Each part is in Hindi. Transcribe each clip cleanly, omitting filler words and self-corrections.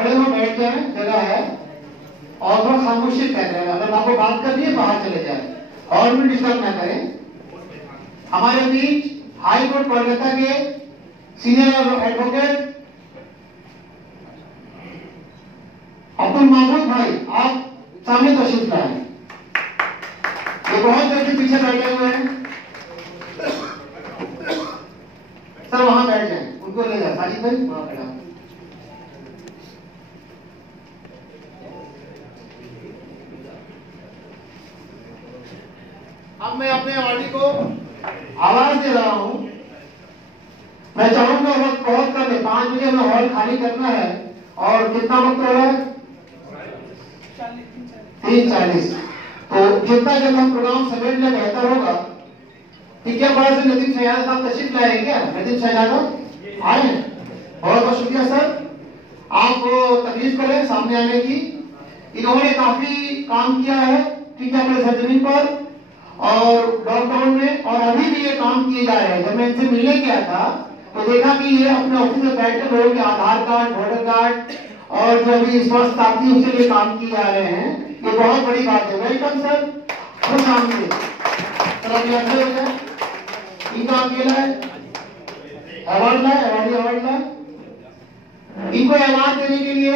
खड़े हो बैठ जाए, जगह है, और थोड़ा खामोशी कर रहे हैं। अगर आपको बात करनी है बाहर चले जाए और भी डिस्टर्ब ना करें। हमारे बीच हाई कोर्ट कोलकाता के सीनियर एडवोकेट अब्दुल महमूद भाई, आप सामने तशरीफ लाए। ये बहुत देर के पीछे बैठे हुए हैं। सर वहां बैठ जाए, उनको ले जाए। साजिद भाई वहां बैठा। अब मैं अपने वादी को आवाज दे रहा हूं। मैं चाहूंगा वक्त बहुत कम है, 5 बजे में हॉल खाली करना है। और कितना वक्त हो रहा है? 3:40। तो जितना जब हम प्रोग्राम समेट ले बेहतर होगा। ठीक है, बड़ा से नदीम शहजादा साहब तशरीफ लाए क्या? नदीम शहजादा आए हैं, बहुत बहुत शुक्रिया सर। आप तकलीफ करें सामने आने की। इन्होंने काफी काम किया है, ठीक है, अपने सरजमी पर और लॉकडाउन में, और अभी भी ये काम किए जा रहे हैं। जब मैं इनसे मिलने गया था तो देखा कि ये अपने ऑफिस में बैठे लोगों के आधार कार्ड, वोटर कार्ड और जो अभी स्वास्थ्य साथी उसके लिए काम किए जा रहे हैं। ये बहुत बड़ी बात है। Welcome sir. खुश आमदीद सर। अभी अंदर हो जाए। इनका अकेला है अवार्ड ला, अवार्ड ला। इनको अवार्ड देने के लिए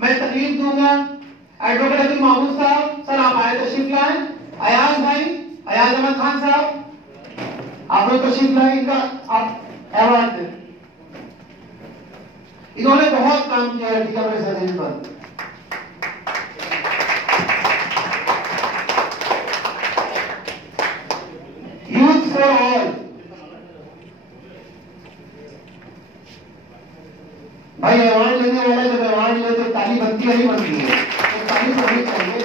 मैं तकलीफ दूंगा एडवोकेट अब्दुल महमूद साहब। सर आप आए, तशरीफ लाए। अयाज भाई, अयाज अहमद खान साहब, आप लोग तशरीफ लाए। इनका आप अवार्ड दें। इन्होंने बहुत काम किया है, ठीक है, अपने सरजमी पर। यूथ फॉर ऑल भाई, अवार्ड लेने वाला जब अवार्ड ले तो ताली बनती है, नहीं बनती है? तो ताली बननी चाहिए।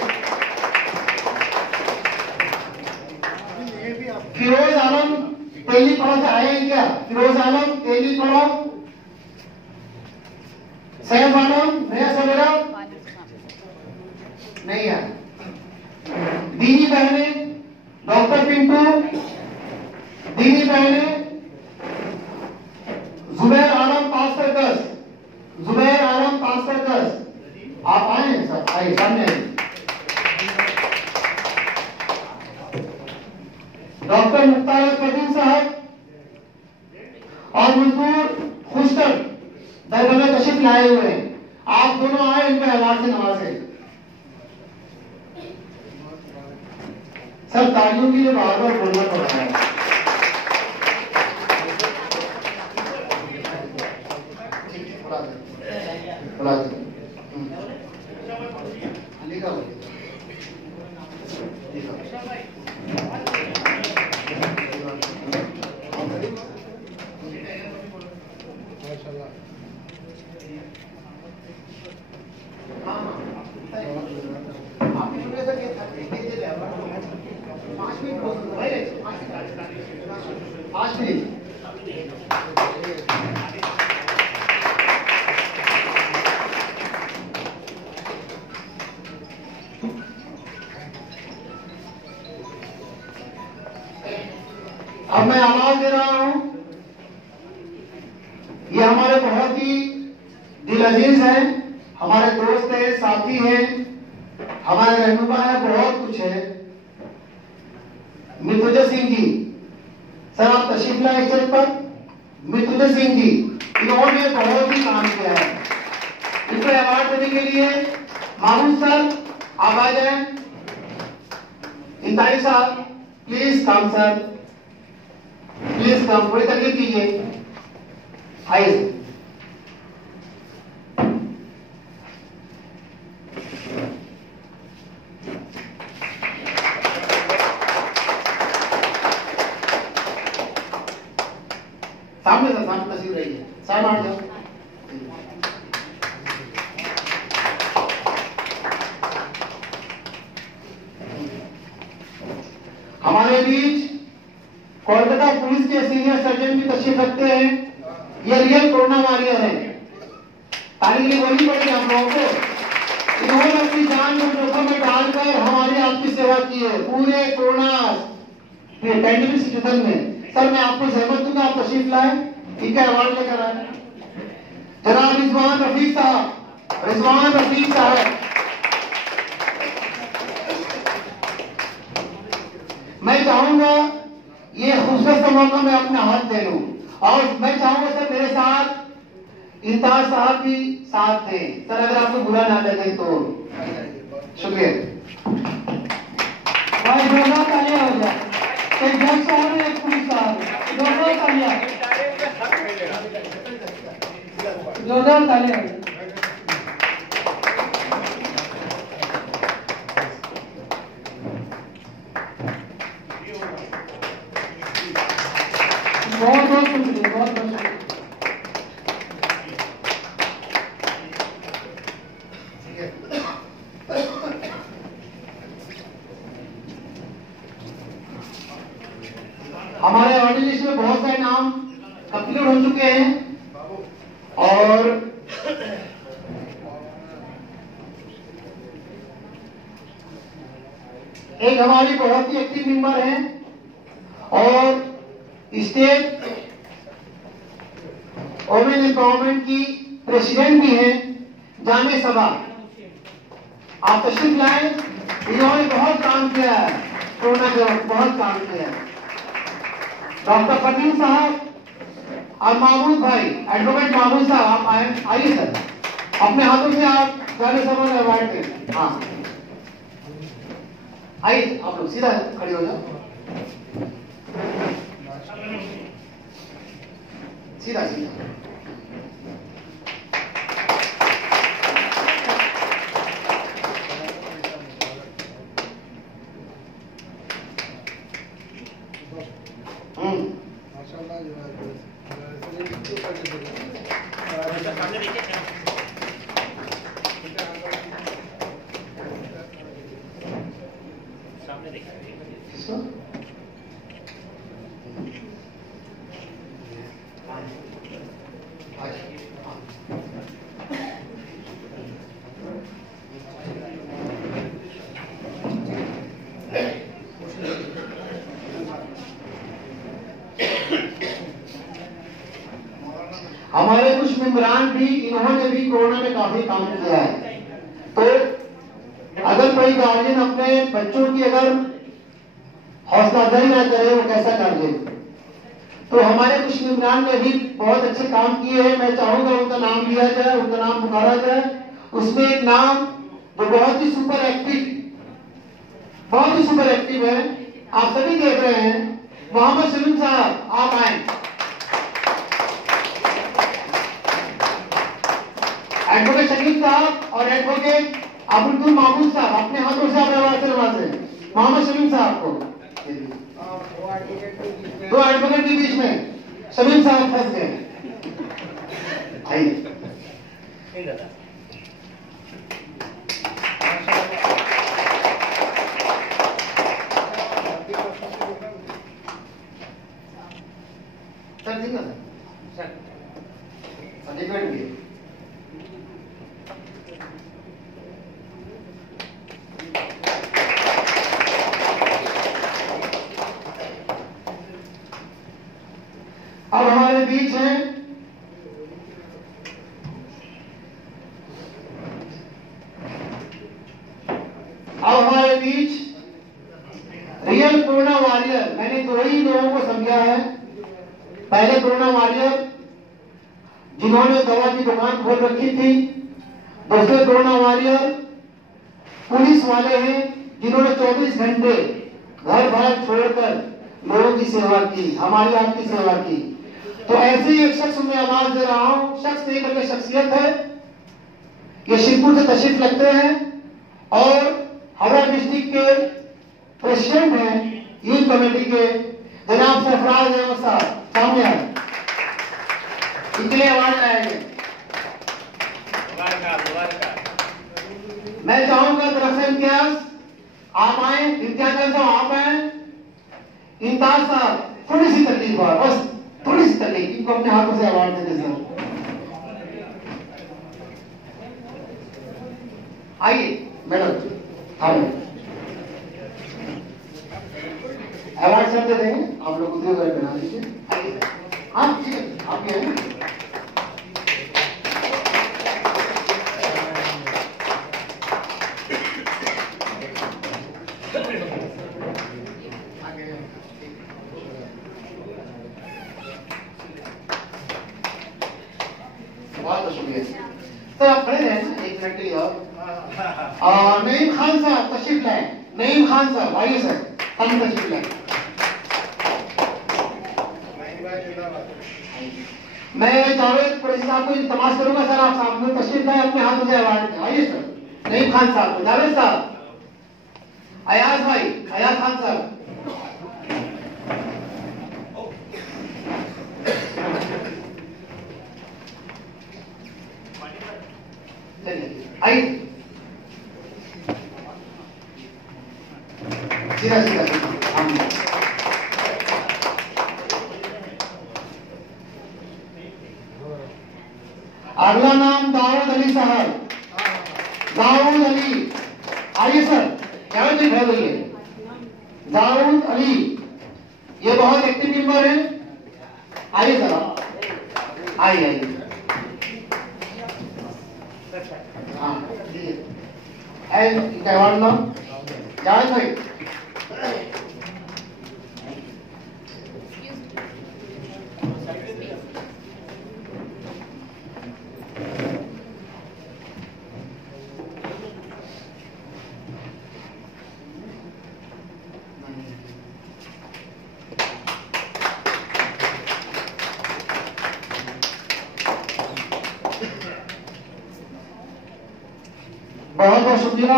फिरोज आलम तेलीपड़ा से आए हैं क्या? फिरोज आलम तेलीपड़ा। सैफ आलम नया सवेरा नहीं है। दीनी बहने डॉक्टर पिंटू, दीनी बहने जुबैर आलम पास सर्कस, जुबैर आलम पास सर्कस। आप आए हैं सर, आइए सामने आइए। डॉक्टर मुख्तार फरीद साहब और मजदूर खुशकर दरबार में तशरीफ लाए हुए हैं। आप दोनों आए, इनको अवार्ड से नवाजे। सर तालियों के लिए बार बार बोलना पड़ रहा है। अब मैं आवाज दे रहा हूं। ये हमारे बहुत ही दिल अजीज हैं, हमारे दोस्त हैं, साथी हैं, हमारे रहनुमा है, बहुत कुछ है। मृत्युंजय सिंह जी, सर आप तशरीफ लाए स्टेज पर। मृत्युंजय सिंह जी, इन्होंने बहुत ही काम किया है। इनको अवार्ड देने के लिए मामूद सर आप आ जाए। इंताई साहब please come sir, please come, थोड़ी तकलीफ कीजिए। आइए सामने सर, सामने तस्वीर रही है, सामने आ जाओ। हमारे बीच कोलकाता पुलिस के सीनियर सर्जन भी तशरीफ रखते हैं। ये रियल कोरोना वॉरियर है। ताली के लिए बोलनी पड़ेगी हम लोगों को। इन्होंने अपनी जान को जोखिम में डालकर हमारी आपकी सेवा की है पूरे कोरोना पैंडेमिक सिचुएशन में। सर मैं आपको जहमत दूंगा, आप तशरीफ लाए, ठीक है, अवार्ड लेकर आए। जनाब रिजवान रफीक साहब रिजवान रफीक साहब। मैं चाहूंगा ये खूबसूरत सा मौका मैं अपना हाथ दे लूं और मैं चाहूंगा सर मेरे साथ इंताज साहब भी साथ दें सर, अगर आपको बुरा ना लगे तो। शुक्रिया भाई, जोरदार तालियां हो जाए। एक जज साहब एक पुलिस साहब, जोरदार तालियां, जोरदार तालियां हो जाए। बहुत बहुत शुक्रिया, बहुत बहुत शुक्रिया। हमारे ऑर्डर लिस्ट में बहुत सारे नाम कंप्लीट हो चुके हैं और एक हमारी बहुत ही एक्टिव मेंबर हैं और स्टेट वुमेन एम्पावरमेंट की प्रेसिडेंट भी हैं, जाने सभा। आप तशरीफ लाए, इन्होंने बहुत काम किया है, कोरोना के वक्त बहुत काम किया है। डॉक्टर फकीर साहब और महमूद भाई, एडवोकेट महमूद साहब, आप आइए सर, अपने हाथों से आप जाने सभा में अवार्ड दें। हाँ आइए, आप लोग सीधा खड़े हो जाओ, सीधा सीधा। हमारे कुछ मेंबरान भी, इन्होंने भी कोरोना में काफी काम किया है। तो अगर कोई गार्जियन अपने बच्चों की अगर हौसला अफजाई ना करे, वो कैसा कर ले? तो हमारे कुछ मेंबरान ने भी बहुत अच्छे काम किए हैं। मैं चाहूंगा उनका नाम लिया जाए, उनका नाम पुकारा जाए। उसमें एक नाम जो बहुत ही सुपर एक्टिव है, आप सभी देख रहे हैं, मोहम्मद सलीम साहब, आप आए। एडवोकेट शकील साहब और एडवोकेट अब्दुल महमूद साहब, अपने हाथों से अपने आवाज से नवाजें मोहम्मद सलीम साहब को। दो एडवोकेट के बीच में सलीम साहब फंस गए। आइए सर, ठीक है सर, सर्टिफिकेट भी अब हमारे बीच हैं रियल कोरोना वॉरियर। मैंने दो ही लोगों को समझा है। पहले कोरोना वॉरियर जिन्होंने दवा की दुकान खोल रखी थी, दूसरे कोरोना वॉरियर पुलिस वाले हैं जिन्होंने 24 घंटे घर बार छोड़कर लोगों की सेवा की, हमारी आपकी सेवा की। तो ऐसे ही एक शख्स में आवाज दे रहा हूं, शख्स नहीं बल्कि शख्सियत है। ये शिवपुर से तशरीफ लगते हैं और हावड़ा डिस्ट्रिक्ट के प्रेसिडेंट हैं यूथ कमेटी के, जनाब सरफराज अहमद साहब, सामने आए, इनके लिए अवार्ड लाएंगे। मैं चाहूंगा तरफ से इम्तियाज आप आए, इम्तियाज साहब आप आए, इंताज साहब थोड़ी सी तकलीफ है, बस थोड़ी सी तकलीफ, इनको अपने हाथों से अवार्ड देते सर। आइए मैडम, आइए अवार्ड सब दे देंगे, आप लोग उतरे हुए बना लीजिए। आइए, हाँ ठीक है, आप ये सर आप खड़े रहे ना 1 मिनट के लिए और नईम खान साहब तशरीफ लाए। नईम खान साहब आइए सर, हम तशरीफ लाए। मैं जावेद कुरैशी साहब को इल्तमास करूंगा सर, आप सामने तशरीफ लाए, अपने हाथों से अवार्ड दें। आइए सर, नईम खान साहब, जावेद साहब, अयाज भाई, अयाज खान साहब, चलिए आइए सीधा सीधा अगला नाम दाऊद अली साहब, दाऊद अली, आइए सर, क्या जी खड़े होइए। दाऊद अली ये बहुत एक्टिव मेंबर है, आइए सर आप, आइए आइए। हाँ अवार्ड नाम जावेद भाई। बहुत बहुत शुक्रिया।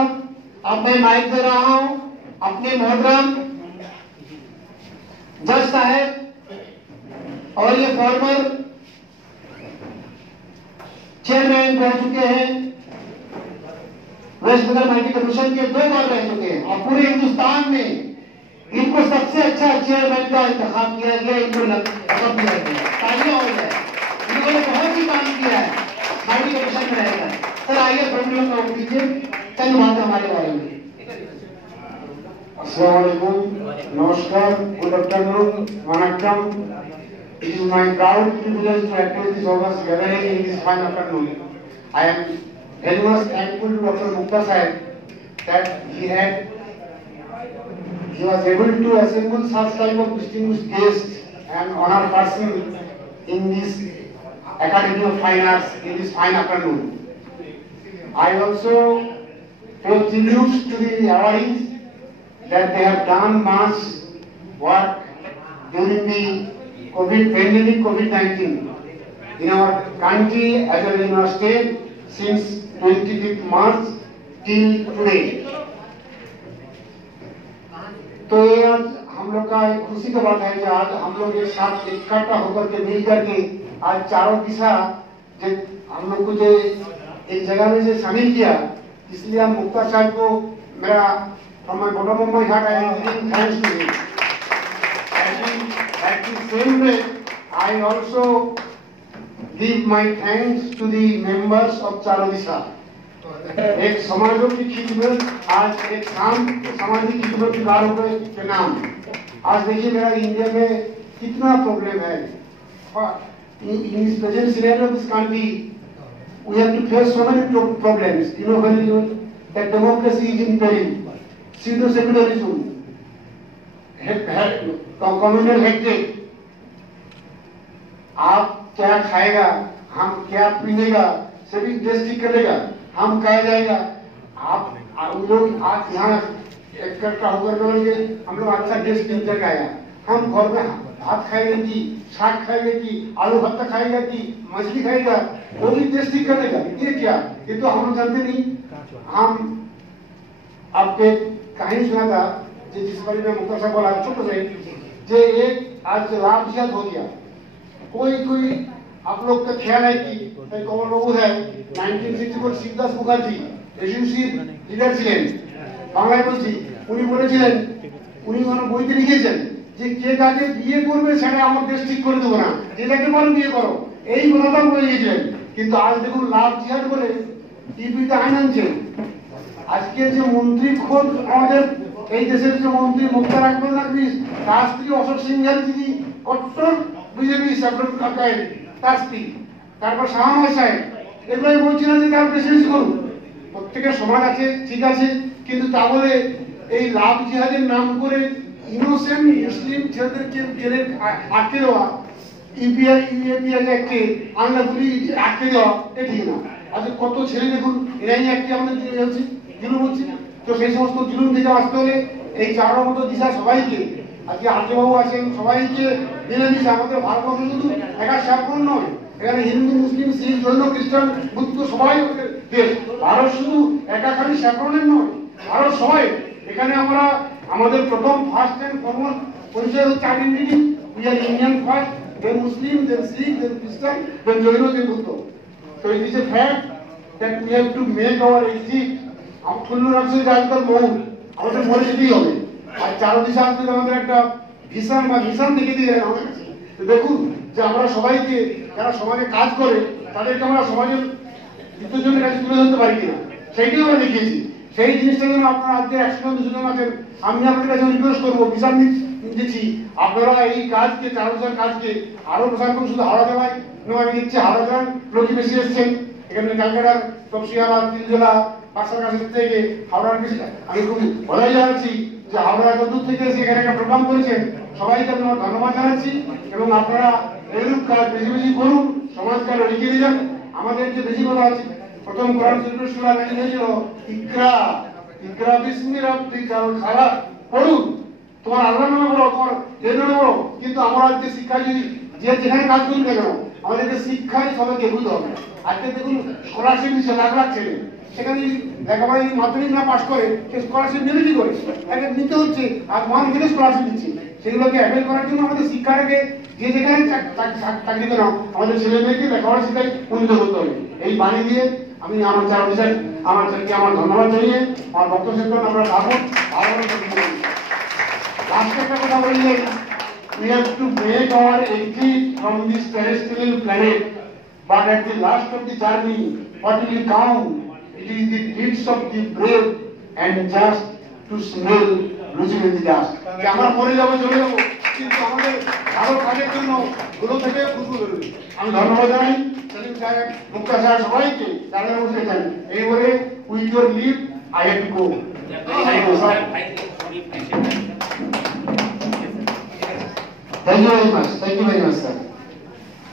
अब मैं माइक दे रहा हूं अपने मोहतरम जज साहब, और ये फॉर्मर चेयरमैन रह चुके हैं, वेस्ट बंगाल माइटी कमीशन के 2 बार रह चुके हैं और पूरे हिंदुस्तान में इनको सबसे अच्छा चेयरमैन का इंतखाब किया गया, इनको लकब दिया गया। तालियां हो जाए, इन्होंने बहुत ही काम किया है माइटी कमीशन में रहकर। सर आइए प्रोग्राम का वक्त दीजिए, चंद बातें हमारे बारे में। अस्सलाम वालेकुम, नमस्कार, गुड आफ्टरनून, वनक्कम। It is my proud privilege to address this august gathering in this fine afternoon. I am very much thankful to Dr. Mukta Sahib that he was able to assemble such type of distinguished guests and honor person in this Academy of Fine Arts in this fine afternoon. I also pay tribute to the awardees that they have done much work during the COVID pandemic, COVID-19 in our country as well as in our state since 25th March till today. तो ये आज हम लोग का एक खुशी का बात है कि आज हम लोग एक साथ इकट्ठा होकर के मिल करके आज चारों दिशा हम लोग को जो एक जगह में जो शामिल किया, इसलिए हम मुक्ता साहब को मेरा from my bottom of my heart I am giving thanks to him. At the same way, I also give my thanks to the members of चारों दिशा। एक समाजों की खिदमत, आज एक शांत सामाजिक खिदमत के नाम। आज देखिए मेरा इंडिया में कितना प्रॉब्लम है। In this present scenario of this country, we have to face so many problems. You know, when that democracy is in peril, pseudo-secularism, communal hatred. आप क्या खाएगा, हम क्या पीनेगा, सभी देश ठीक करेगा, हम कहा जाएगा। आप लोग आज यहाँ इकट्ठा होकर बोलेंगे हम लोग अच्छा देश मिल कर आया, हम घर में भात खाएंगे कि शाक खाएंगे कि आलू भत्ता खाएगा कि मछली खाएगा, वो भी देश ठीक करेगा। ये क्या, ये तो हम जानते नहीं। हम आपके कहानी सुना था जिस पर मैं मुक्ता साहब बोला चुप रहे, जो एक आज लाभ जियाद हो गया। कोई आप लोग का ख्याल है कि कौन लोग है 1964 শিবদাস মুখার্জি এজেন্সির লিডার ছিলেন, বাংলায় বলছি। উনি বলেছিলেন, উনি বইতে লিখেছেন যে কে কাকে বিয়ে করবে সেটা আমার দেশ ঠিক করে দেবো না, যেটাকে পারো বিয়ে করো, এই কথাটা বলে গিয়েছিলেন। কিন্তু আজ দেখুন লাভ জিহাদ বলে টিভিতে আইন আনছেন। আজকে যে মন্ত্রী খোদ আমাদের এই দেশের যে মন্ত্রী মুক্তার আকবর নাকভি, তার স্ত্রী অশোক সিংঘাল যিনি কট্টর বিজেপি তার স্ত্রী, তারপর শাহনওয়াজ সাহেব, এগুলোই বলছি না যে তার প্রেসিডেন্সি করুন, প্রত্যেকের সমাজ আছে ঠিক আছে, কিন্তু তা বলে এই লাভ জিহাদের নাম করে ইনোসেন্ট মুসলিম ছেলেদেরকে জেলে আটকে দেওয়া, ইউপিআই অ্যাক্টে আনলাফুলি আটকে দেওয়া, এ ঠিক না। আজকে কত ছেলে দেখুন এরাই একটি আমাদের জুলুম হচ্ছে। তো সেই সমস্ত জুলুম থেকে আসতে হলে এই চারোর মতো দিশা সবাইকে, আজকে আর্যবাবু আছেন, সবাইকে দিলে দিশা। আমাদের ভারতবর্ষ শুধু একা স্যাফরন নয়, এখানে হিন্দু, মুসলিম, শিখ, জৈন, খ্রিস্টান, বুদ্ধ সবাই আমাদের দেশ। ভারত শুধু একা খালি স্যাফরনের নয়, ভারত সবাই। এখানে আমরা আমাদের প্রথম ফার্স্ট এন্ড ফরমোস্ট পরিচয় হচ্ছে identity. We are Indian first, then Muslim, then Sikh, then Christian, then Jain, then Buddha. So it is a fact that we have to make our exit. हम खुल्लू राष्ट्र जाकर मौन আমাদের মরে যেতেই হবে। আর চার দিশা আসলে আমাদের একটা ভিশন দেখে দিয়ে আমাদের কাছে। তো দেখুন যে আমরা সবাইকে যারা সমাজে কাজ করে তাদেরকে আমরা সমাজের হিতজনের কাছে তুলে ধরতে পারি কিনা সেইটাই আমরা দেখিয়েছি। সেই জিনিসটা যেন আপনারা আজকে 100 জন 200 জন আছেন, আমি আপনাদের কাছে রিকোয়েস্ট করবো, ভিশন দিচ্ছি আপনারা এই কাজকে, 4 বছর কাজকে আরো প্রসার করুন। শুধু হাওড়া জেলায় নয়, আমি দেখছি হাওড়া জেলার লোকই বেশি এসছেন। এখানে ক্যালকাটার, তপসিয়াবাদ, তিলজোলা, বাক্সার কাছে থেকে হাওড়ার বেশি। আমি খুব বলাই জানাচ্ছি যে হাওড়া এত দূর থেকে এসে এখানে একটা প্রোগ্রাম করেছেন, সবাইকে আপনারা ধন্যবাদ জানাচ্ছি। এবং আপনারা এইরূপ কাজ বেশি বেশি করুন, সমাজকে আরো এগিয়ে নিয়ে যান। আমাদের যে বেশি কথা আছে, প্রথম কোরআন শরীফের সূরা নাযিল হয়েছিল ইকরা ইকরা বিসমি রাব্বিকাল খালাক, পড়ুন, তোমার আল্লাহর নামে পড়ো, তোমার এর নামে পড়ো। কিন্তু আমরা আজকে শিক্ষায় যদি যে যেখানে কাজ করি না কেন, আমাদেরকে শিক্ষায় সবাইকে বুঝতে হবে। আজকে দেখুন স্কলারশিপ দিচ্ছে লাখ লাখ ছেলে, সেখানে লেখাপড়া যদি মাধ্যমিক না পাস করে সে স্কলারশিপ নেবে কি করে? তাকে নিতে হচ্ছে, আর মহান থেকে স্কলারশিপ দিচ্ছে। সেগুলোকে অ্যাভেল করার জন্য আমাদের শিক্ষাটাকে যে যেখানে চাকরিতে নাও, আমাদের ছেলে মেয়েকে লেখাপড়া শিক্ষায় উন্নীত করতে হবে। এই বাণী দিয়ে আমি আমার চার বিষয় আমার ধন্যবাদ জানিয়ে আমার বক্তব্য শেষ করুন। আমরা ভাবুন লাস্টে একটা কথা বললেন, we have to make our exit from this terrestrial planet, but at the last of the journey, what will count? It is the deeds of the brave and just to smell losing in the dust. আমরা মরে যাবো, চলে যাবো, কিন্তু আমাদের ভালো কাজের জন্য গুলো থেকে খুশবু বেরোবে। আমি ধন্যবাদ জানাই সেলিম সাহেব, মুক্তা সাহেব, সবাইকে যারা বসেছেন। এই বলে with your leave I have to go. Thank you very much, sir.